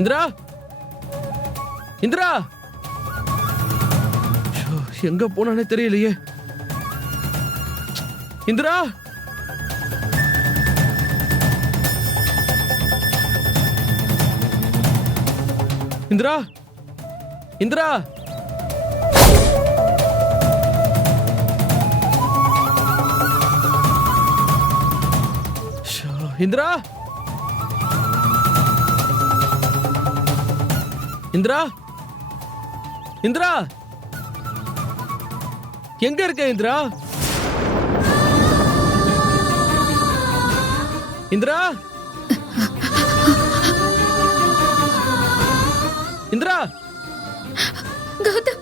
இந்திரா, இந்திரா, எங்க போனானே தெரியலையே. இந்திரா, இந்திரா, இந்திரா, இந்திரா, இந்திரா, இந்திரா, எங்க இருக்க இந்திரா? இந்திரா, இந்திரா, கௌதம்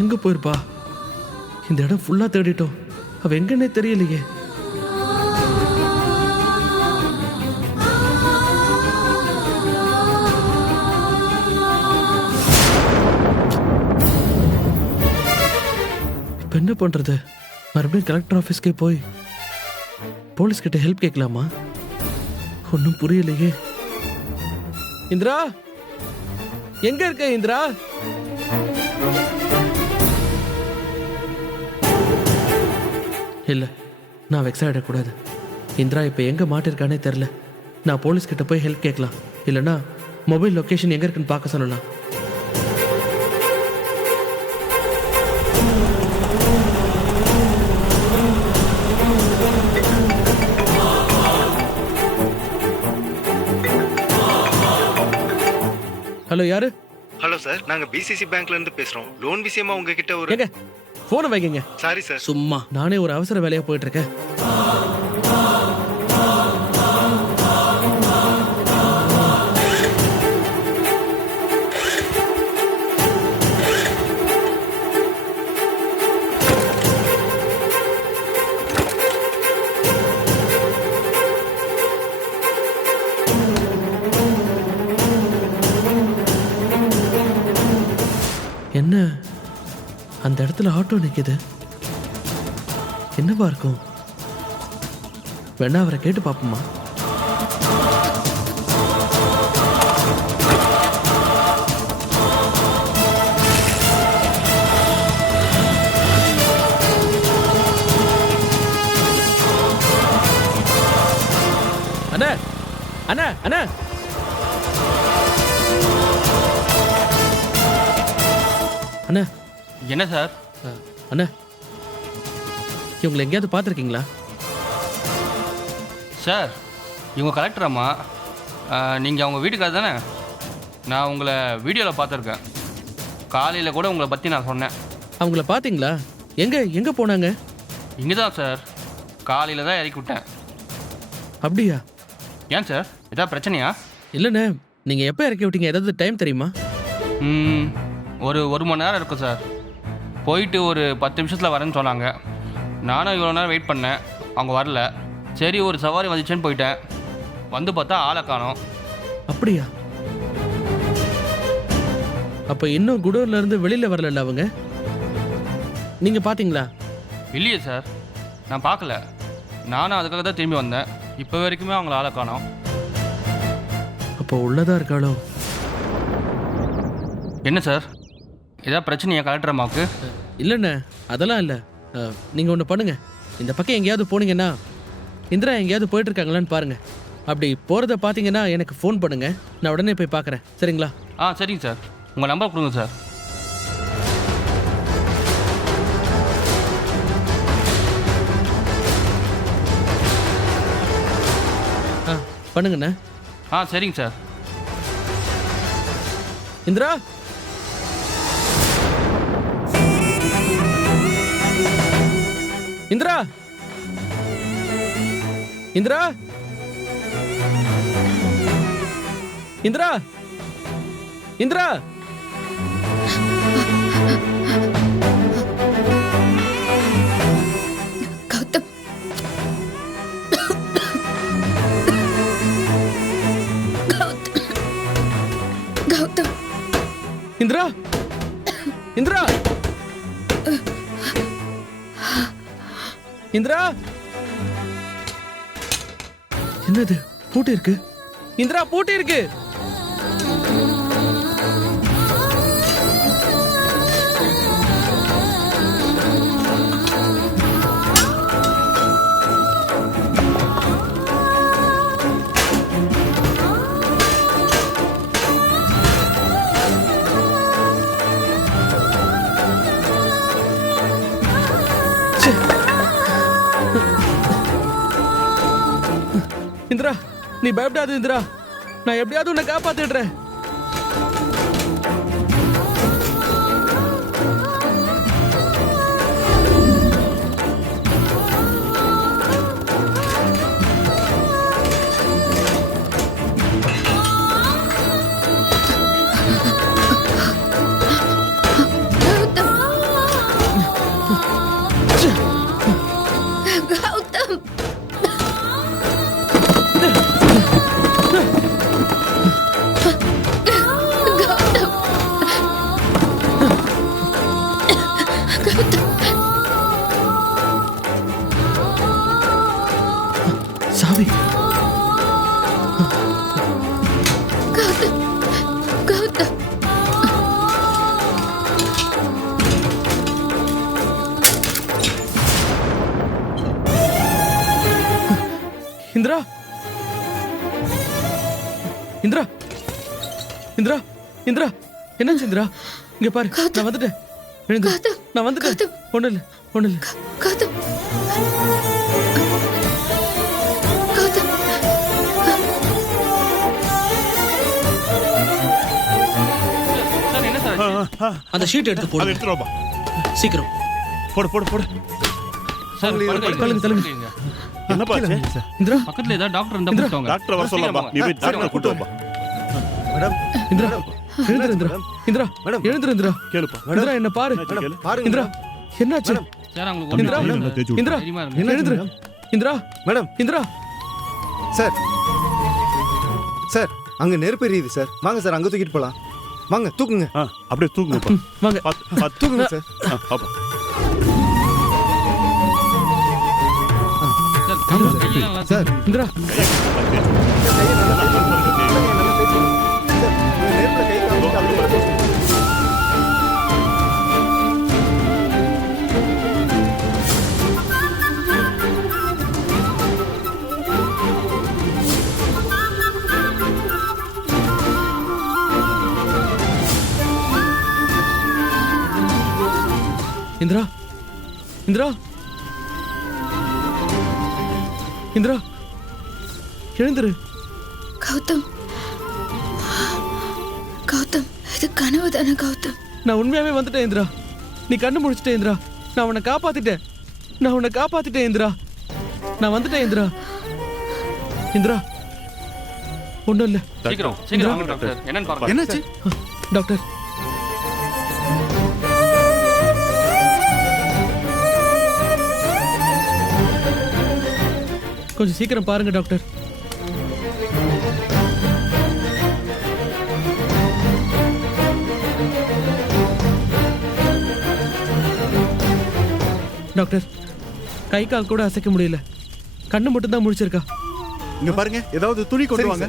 எங்க போயிருப்பா? இந்த இடம் ஃபுல்லா தேடிட்டோம், அவ எங்கன்னே தெரியலையே. இப்ப என்ன பண்றது? மறுபடியும் கலெக்டர் ஆபீஸ்க்கே போய் போலீஸ் கிட்ட ஹெல்ப் கேட்கலாமா? ஒன்னும் புரியலையே. இந்திரா, எங்க இருக்க இந்திரா? இல்ல, நான் வெக்ஸ் ஆகிடக்கூடாது. இந்திரா இப்போ எங்கே மாட்டிருக்கானே தெரில. நான் போலீஸ் கிட்ட போய் ஹெல்ப் கேட்கலாம், இல்லைனா மொபைல் லொக்கேஷன் எங்கே இருக்குன்னு பார்க்க சொல்லலாம். ஹலோ, யாரு? ஹலோ சார், நாங்கள் பிசிசி பேங்க்ல இருந்து பேசுகிறோம். லோன் விஷயமா உங்ககிட்ட ஒரு எங்க போனை வைங்க. Sorry sir. சும்மா நானே ஒரு அவசர வேலையா போயிட்டு இருக்கேன். என்ன அந்த இடத்துல ஆட்டோ நிக்குது? என்னவா இருக்கும்? வேணா அவரை கேட்டு பாப்போமா? அண்ணா, அண்ணா, அண்ணா, அண்ணா. என்ன சார்? அண்ணா, இவங்களை எங்கேயாவது பார்த்துருக்கீங்களா? சார், இவங்க கலெக்டர் அம்மா. நீங்கள் அவங்க வீட்டுக்காரர் தானே? நான் உங்களை வீடியோவில் பார்த்துருக்கேன். காலையில் கூட உங்களை பற்றி நான் சொன்னேன். அவங்கள பார்த்தீங்களா? எங்கே போனாங்க? இங்கே தான் சார், காலையில் தான் இறக்கி விட்டேன். அப்படியா? ஏன் சார், எதாவது பிரச்சனையா? இல்லைண்ணே, நீங்கள் எப்போ இறக்கி விட்டீங்க? ஏதாவது டைம் தெரியுமா? ஒரு மணி நேரம் இருக்கும் சார். போயிட்டு ஒரு 10 நிமிஷத்தில் வரேன்னு சொன்னாங்க. நானும் இவ்வளோ நேரம் வெயிட் பண்ணேன், அவங்க வரல. சரி, ஒரு சவாரி வந்துச்சுன்னு போயிட்டேன். வந்து பார்த்தா ஆளை காணோம். அப்படியா? அப்போ இன்னும் குடோன்ல இருந்து வெளியில் வரல அவங்க? நீங்கள் பார்த்தீங்களா? இல்லையே சார், நான் பார்க்கல. நானும் அதுக்காக தான் திரும்பி வந்தேன். இப்போ வரைக்குமே அவங்கள ஆளை காணோம். அப்போ உள்ளதா இருக்காளோ? என்ன சார், ஏதாவது பிரச்சனையா கலெக்டர் அம்மாவுக்கு? இல்லைண்ணே, அதெல்லாம் இல்லை. நீங்கள் ஒன்று பண்ணுங்க, இந்த பக்கம் எங்கேயாவது போனீங்கன்னா இந்திரா எங்கேயாவது போயிட்டு இருக்காங்களான்னு பாருங்க. அப்படி போகிறத பார்த்தீங்கன்னா எனக்கு ஃபோன் பண்ணுங்க, நான் உடனே போய் பார்க்குறேன். சரிங்களா? சரிங்க சார், உங்கள் நம்பர் கொடுங்க சார். பண்ணுங்கண்ணே. சரிங்க சார். இந்திரா, இந்திரா, இந்திரா, இந்திரா, இந்திரா, கௌதம், இந்திரா இந்திரா இந்திரா என்னது பூட்டி இருக்கு இந்திரா பூட்டி இருக்கு இந்திரா நீ பயப்படாத இந்திரா நான் எப்படியாவது உன்னை காப்பாத்திடுறேன் கௌதம் கௌதம் சாவி கௌதம் கௌதம் இந்திரா இந்திரா இந்திரா இந்திரா என்னாச்சு இந்திரா இங்க பாரு நான் வந்துட்டேன் எழுந்து கௌதம், நான் வந்துட்டேன் கௌதம். ஒண்ணு இல்ல ஒண்ணு இல்ல கௌதம் கௌதம் சார் என்ன சார் ஆச்சு? அந்த ஷீட் எடுத்து அதை போடு எடுத்துட்டு வாப்பா. சீக்கிரம் போடு போடு போடு சார் தள்ளுங்க, தள்ளுங்க. என்னப்பா ஆச்சு? இந்திரா பக்கத்துல ஏதாவது டாக்டர் இருந்தா கூப்பிட்டு டாக்டர் வர சொல்லலாமா நீ போய் டாக்டரை கூட்டு வாப்பா. இந்திரா எழுந்துரு இந்திரா இந்திரா எழுந்துரு இந்திரா கேளுப்பா. இந்திரா என்ன பாரு என்னாச்சு கேளு. இந்திரா என்னாச்சு சார் அவங்களுக்கு இந்திரா ஒண்ணும் நல்லா தேய்ச்சு விடு. இந்திரா தைரியமா இருங்க. எழுந்துரு Indira madam Indira sir sir அங்க நெருப்பு எரியுது சார் வாங்க சார் அங்க தூக்கிட்டு போலாம் வாங்க தூக்குங்க ஆ, அப்படியே தூக்குங்கப்பா. வாங்க பாத்து பாத்து தூக்குங்க சார் ஆ, பாப்பா. சார் கையெல்லாம் நல்லா சார் இந்திரா நெருப்புல கை காமிச்சு அப்படியே தூக்குங்க. இந்திரா இந்திரா இந்திரா எழுந்துரு கௌதம் கௌதம் இது கனவு தானே கௌதம் நான் உண்மையாவே வந்துட்டேன் இந்திரா நீ கண்ணு முடிச்சிட்டே இந்திரா நான் உன்னை காப்பாத்திட்டேன் நான் உன்னை காப்பாத்திட்டேன் இந்திரா நான் வந்துட்டேன் இந்திரா இந்திரா ஒண்ணும் இல்ல சீக்கிரம் சீக்கிரம் வாங்க டாக்டர் என்னன்னு பாருங்க என்னாச்சு டாக்டர் கொஞ்சம் சீக்கிரம் பாருங்க டாக்டர் டாக்டர் கை கால் கூட அசைக்க முடியல கண்ணு மட்டும் தான் முழிச்சிருக்கா இங்க பாருங்க ஏதாவது துணி கொண்டு சரி, வாங்க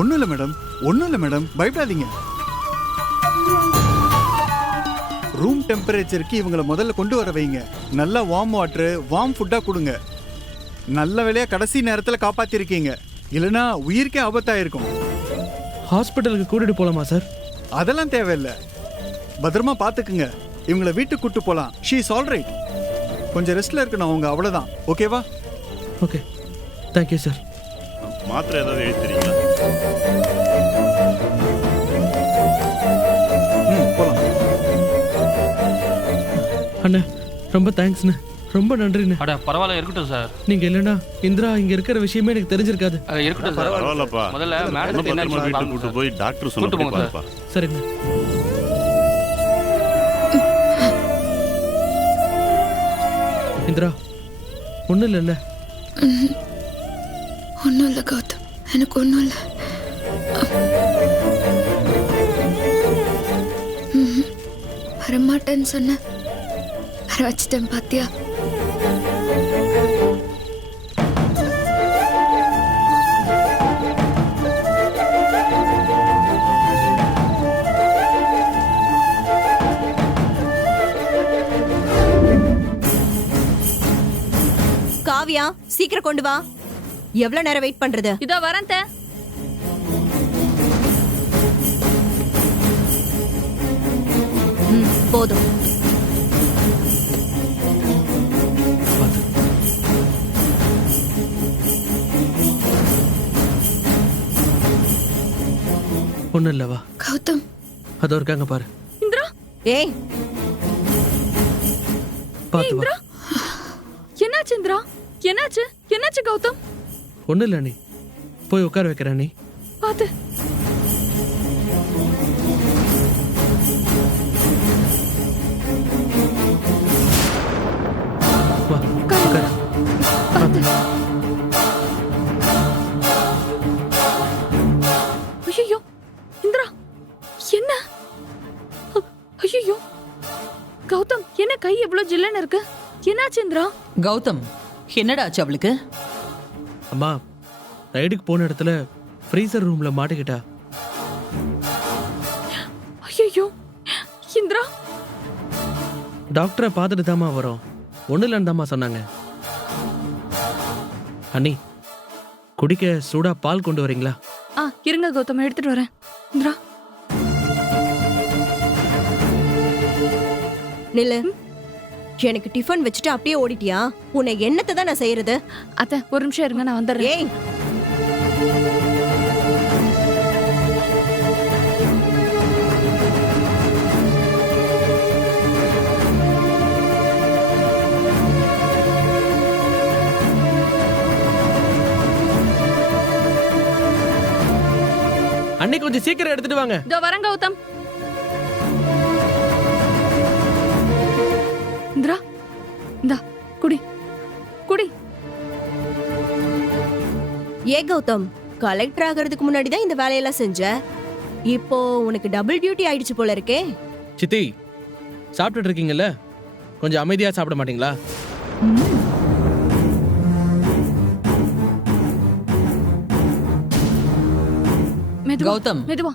ஒண்ணும் இல்ல மேடம் பயப்படாதீங்க ரூம் டெம்பரேச்சருக்கு இவங்களை முதல்ல கொண்டு வர வைங்க நல்லா வார்ம் வாட்டர் வார்ம் ஃபுட்டா கொடுங்க நல்ல வேலையா கடைசி நேரத்துல காப்பாத்திருக்கீங்க இல்லனா உயிருக்கே ஆபத்தாயிருக்கும் ஹாஸ்பிட்டலுக்கு கூட்டிட்டு போலாமா சார் அதெல்லாம் தேவையில்லை பத்திரமா பாத்துக்குங்க இவங்களை வீட்டுக்கு கூட்டு போலாம் ஷீ இஸ் ஆல் ரைட் கொஞ்சம் ரெஸ்ட்ல இருக்கணும் அவங்க அவ்வளவுதான் ஓகேவா ஓகே தேங்க்யூ சார் மாத்திரை ஏதாவது எழுத்துறீங்களா? போலாம் அண்ணா ரொம்ப தேங்க்ஸ்ண்ணே ரொம்ப நன்றிண்ணே. அட பரவாயில்ல, இருக்கட்டும் சார். நீங்க இல்லைன்னா இந்திரா இங்க இருக்கிற விஷயமே எனக்கு தெரிஞ்சிருக்காது. இருக்கட்டும் சார். பரவாயில்லப்பா. முதல்ல இன்னும் மேடத்துக்கு என்ன பத்திரமா வீட்டுக்கு கூட்டு போய் டாக்டர் சொன்னபடி கூட்டு போங்க பாருப்பா. சரிங்க. இந்திரா ஒன்றும் இல்லைல்ல? ஒன்றும் இல்லை கௌதம், எனக்கு ஒன்றும் இல்லை. வரமாட்டேன்னு சொன்னேன், வர வச்சிட்டேன் பாத்தியா? காவியா, சீக்கிரம் கொண்டு வா. எவ்வளவு நேரம் வெயிட் பண்றது? இதோ வரேன். போதும். ஒன்றும் இல்லவா? கௌதம், அதோ இருக்காங்க பாரு. இந்திரா, ஏய், பார்த்து வா. இந்திரா, என்னாச்சு இந்திரா? என்னாச்சு? என்னாச்சு கௌதம்? ஒன்றும் இல்லை நீ போய் உட்கார வைக்கிறேன். நீ பாத்து. வா உட்காரு. பாத்து. ஐயோ இந்திரா, என்ன? ஐயோ கௌதம், என்ன கை எவ்வளவு ஜில்லுன்னு இருக்கு? என்னாச்சு இந்திரா? கௌதம், என்னடா ஆச்சு அவளுக்கு? அம்மா ரைடுக்கு போன இடத்துல ஃப்ரீசர் ரூம்ல மாட்டிக்கிட்டா. ஐயோ இந்திரா, டாக்டரை பார்த்துட்டு தாம்மா வரோம். ஒன்றும் இல்லைன்னு தாம்மா சொன்னாங்க. அண்ணி, குடிக்க சூடா பால் கொண்டு வரீங்களா? இருங்க கௌதம், எடுத்துட்டு வரேன். இந்திரா, நில்லு. எனக்கு டிஃபன் வச்சுட்டு அப்படியே ஓடிட்டியா? உன்னை என்னத்தை தான் நான் செய்யறது? அத்தை ஒரு நிமிஷம் இருங்க, நான் வந்துடுறேன். ஏய், அண்ணி கொஞ்சம் சீக்கிரம் எடுத்துட்டு வாங்க. இதோ வரேன் கௌதம். இந்திரா, இந்தா குடி குடி. ஏ கௌதம், கலெக்டர் ஆகிறதுக்கு முன்னாடி தான் இந்த வேலையெல்லாம் செஞ்ச. இப்போ உனக்கு டபுள் டியூட்டி ஆயிடுச்சு போல இருக்கே. சித்தி, சாப்பிட்டுட்டு இருக்கீங்கல்ல, கொஞ்சம் அமைதியா சாப்பிட மாட்டீங்களா? மெதுவா கௌதம், மெதுவா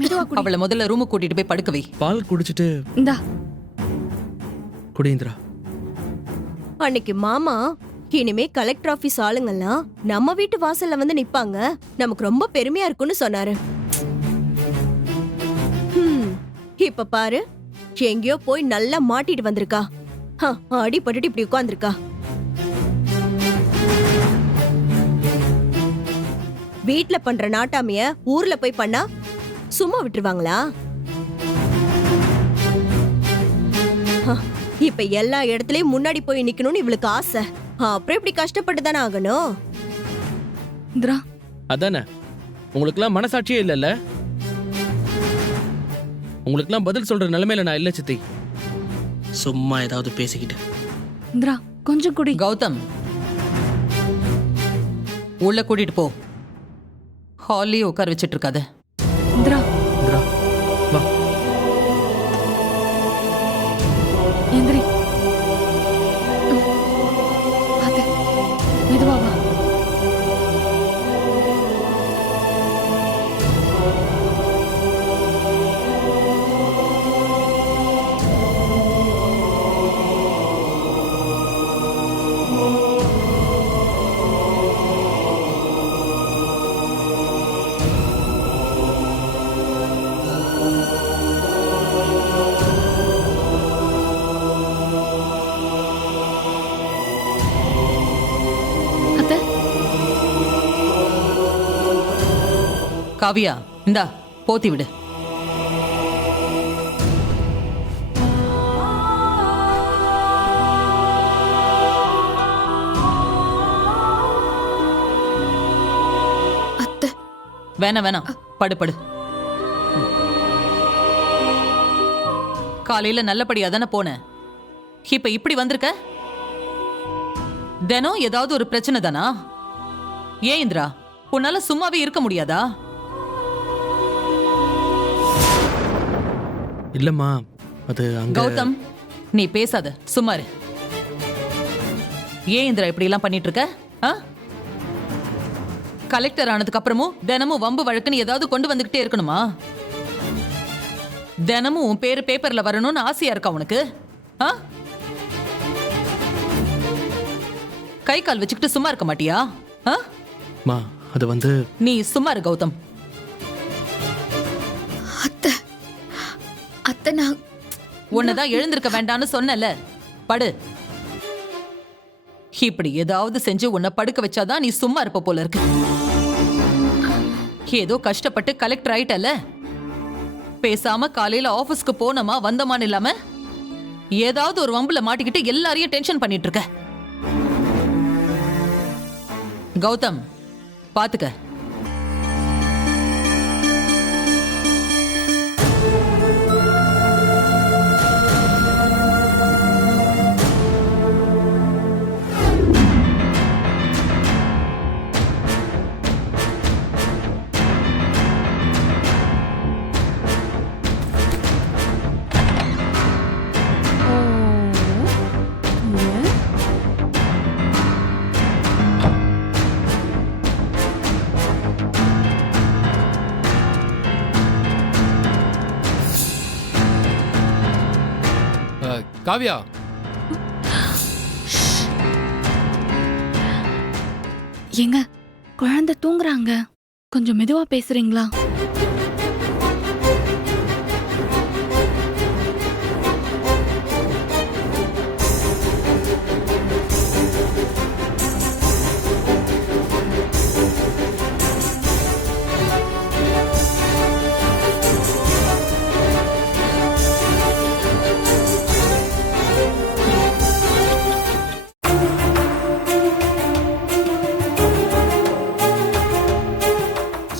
மெதுவா குடி. அவளை முதல்ல ரூமுக்கு கூட்டிட்டு போய் படுக்க வை. பால் குடிச்சிட்டு இந்தா. குடி இந்திரா. அன்னைக்கு மாமா, இனிமே கலெக்டர் ஆபீஸ் ஆளுங்கெல்லாம் நம்ம வீட்டு வாசல்ல வந்து நிப்பாங்க, நமக்கு ரொம்ப பெருமையா இருக்கும்னு சொன்னாரு. இப்ப பாரு, எங்கேயோ போய் நல்லா மாட்டிட்டு வந்திருக்கா. அடிபட்டுட்டு இப்படி உட்கார்ந்திருக்கா. வீட்ல பண்ற நாட்டாமைய ஊர்ல போய் பண்ணா சும்மா விட்டுருவாங்களா? இப்ப எல்லா இடத்துலயும் முன்னாடி போய் நிக்கணும்னு இவளுக்கு ஆசை. அப்புறம் இப்படி கஷ்டப்பட்டு தானே ஆகணும். இந்திரா, அதானே, உங்களுக்குலாம் மனசாட்சியே இல்லைல்ல? உங்களுக்குலாம் பதில் சொல்ற நிலைமையில நான் இல்லை சித்தி. சும்மா ஏதாவது பேசிக்கிட்டு. இந்திரா கொஞ்சம் குடி. கௌதம், உள்ள கூட்டிட்டு போ. ஹாலியே உட்கார வச்சிட்டு இருக்காத. இந்திரா, இந்திரா வா. எந்திரி. பாத்து, மெதுவா வா. காவியா, இந்தா போத்தி விடு. வேணாம் படு படு. காலையில நல்லபடியா தானே போனேன், இப்ப இப்படி வந்திருக்க? தினம் ஏதாவது ஒரு பிரச்சனை தானா? ஏன் இந்திரா, உன்னால சும்மாவே இருக்க முடியாதா? இல்லம்மா, அது அங்க கௌதம், நீ பேசாத, சும்மா இரு. ஏன் இந்திரா இப்படி எல்லாம் பண்ணிட்டு இருக்க? கலெக்டர் ஆனதுக்கு அப்புறமும் தினமும் வம்பு வழக்குன்னு ஏதாவது கொண்டு வந்துகிட்டே இருக்கணுமா? தினமும் உன் பேரு பேப்பர்ல வரணும்னு ஆசையா இருக்கா உனக்கு? கை கால் வச்சுக்கிட்டு சும்மா இருக்க மாட்டியா? மா, அது வந்து நீ சும்மா இரு கௌதம். அத்தை அத்தை நான் உன்னதான் எழுந்திருக்க வேண்டாம்னு சொன்னல, படு. இப்படி ஏதாவது செஞ்சு உன்னை படுக்க வச்சாதான் நீ சும்மா இருப்ப போல இருக்கு. ஏதோ கஷ்டப்பட்டு கலெக்டர் ஆயிட்டல, பேசாம காலையில ஆபீஸ்க்கு போனோமா வந்தமான்னு இல்லாம ஏதாவது ஒரு வம்புல மாட்டிக்கிட்டு எல்லாரையும் டென்ஷன் பண்ணிட்டு இருக்க. கௌதம், பாத்துக்க. காவியா, ஏங்க, குழந்தை தூங்குறாங்க, கொஞ்சம் மெதுவா பேசுறீங்களா?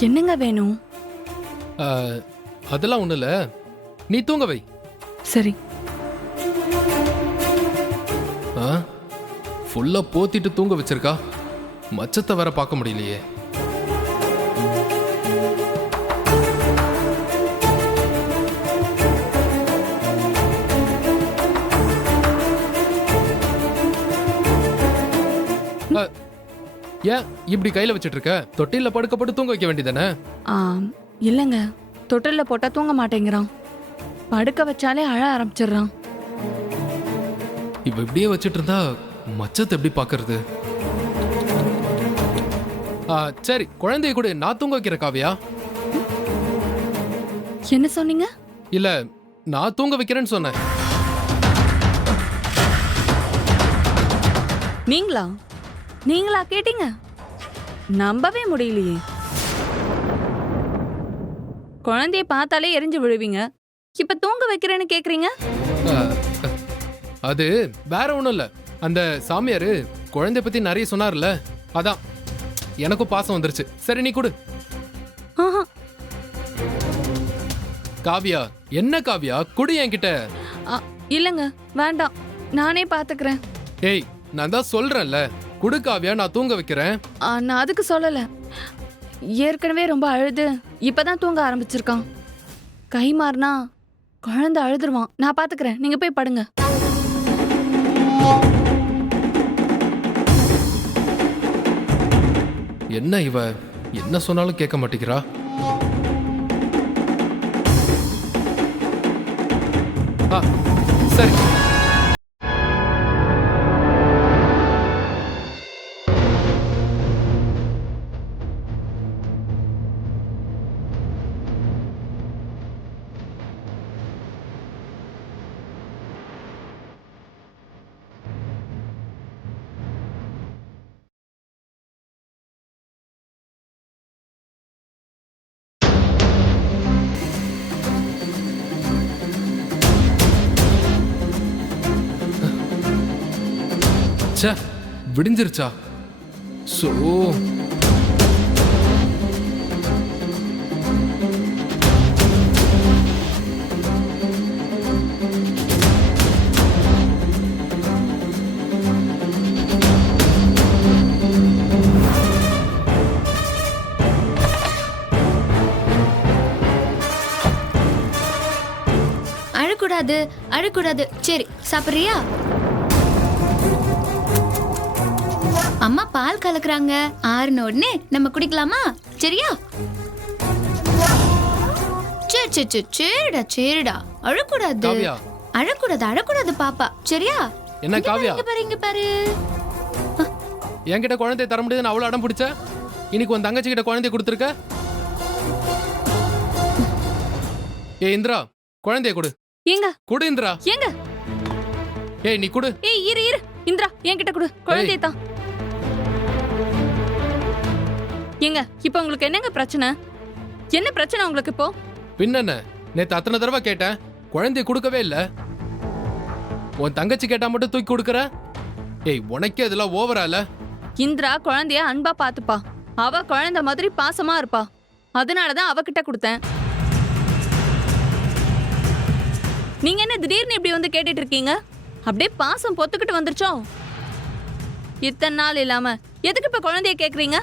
என்னங்க வேணும்? அதெல்லாம் ஒண்ணு இல்ல, நீ தூங்க வை. சரி. ஃபுல்லா போத்திட்டு தூங்க வச்சிருக்கா, மச்சத்தை வேற பார்க்க முடியலையே. ஏன் இப்படி கையில வச்சிட்டு இருக்க? தொட்டில படுக்கப்பட்டு தூங்க வைக்க வேண்டியதானே? இல்லங்க, தொட்டில போட்டா தூங்க மாட்டேங்கிறான், படுக்க வச்சாலே அழ ஆரம்பிச்சிடுறான். இப்ப இப்படியே வச்சிட்டு இருந்தா மச்சத்தை எப்படி பாக்குறது? சரி, குழந்தைய கூட நான் தூங்க வைக்கிற. காவியா, என்ன சொன்னீங்க? இல்ல, நான் தூங்க வைக்கிறேன்னு சொன்னேன். நீங்களா கேட்டீங்க? நம்பவே முடியலையே. குழந்தைய பார்த்தாலே எரிஞ்சு விழுவீங்க, இப்ப தூங்க வைக்கிறேன்னு கேக்குறீங்க? அது வேற ஒண்ணும் இல்ல, அந்த சாமியாரு குழந்தை பத்தி நிறைய சொன்னார்ல, அதான் எனக்கும் பாசம் வந்துருச்சு. சரி, நீ கொடு. காவியா, என்ன காவியா, குடு என்கிட்ட. இல்லங்க, வேண்டாம், நானே பாத்துக்கிறேன். ஏய், நான் தான் சொல்றேன்ல, குடு காவியா, நான் தூங்க வைக்கிறேன். நான் அதுக்கு சொல்லல, ஏற்கனவே ரொம்ப அழுது இப்பதான் தூங்க ஆரம்பிச்சிருக்கான். கை மாறினா குழந்தை அழுதுருவான். நான் பாத்துக்கிறேன், நீங்க போய் படுங்க. என்ன இவ என்ன சொன்னாலும் கேட்க மாட்டேங்கிறா. சரி. விடிஞ்சிருச்சா? சோ அழக்கூடாது அழக்கூடாது. சரி சாப்பிடுறியா? அம்மா பால் கலக்குறாங்க, ஆறுன உடனே நம்ம குடிக்கலாமா? சரியா? சரி சரி சரி சரிடா சரிடா, அழக்கூடாது காவ்யா. அழக்கூடாது அழக்கூடாது பாப்பா. சரியா? என்ன காவ்யா, இங்க பாரு இங்க பாரு. என்கிட்ட குழந்தைய தர முடியாதுன்னு அவ்வளவு அடம் பிடிச்ச, இன்னைக்கு உன் தங்கச்சி கிட்ட குழந்தைய கொடுத்துருக்க. ஏ இந்திரா, குழந்தைய கொடு. ஏங்க கொடு இந்திரா. ஏங்க ஏய் நீ கொடு. ஏய் இரு இரு இந்திரா, என்கிட்ட கொடு குழந்தைய தான். ஏங்க இப்போ உங்களுக்கு என்னங்க பிரச்சனை? என்ன பிரச்சனை உங்களுக்கு இப்போ? பின்னென்ன, நேத்து அத்தனை தடவை கேட்டேன், குழந்தைய கொடுக்கவே இல்ல. உன் தங்கச்சி கேட்டா மட்டும் தூக்கி கொடுக்கற. ஏய் உனக்கே இதெல்லாம் ஓவரால. இந்திரா குழந்தைய அன்பா பாத்துப்பா, அவ குழந்தை மாதிரி பாசமா இருப்பா, அதனாலதான் அவகிட்ட கொடுத்தேன். நீங்க என்ன திடீர்னு இப்படி வந்து கேட்டுட்டு இருக்கீங்க? அப்படியே பாசம் பொத்துக்கிட்டு வந்துருச்சோ? இத்தனை நாள் இல்லாம எதுக்கு இப்ப குழந்தைய கேக்குறீங்க?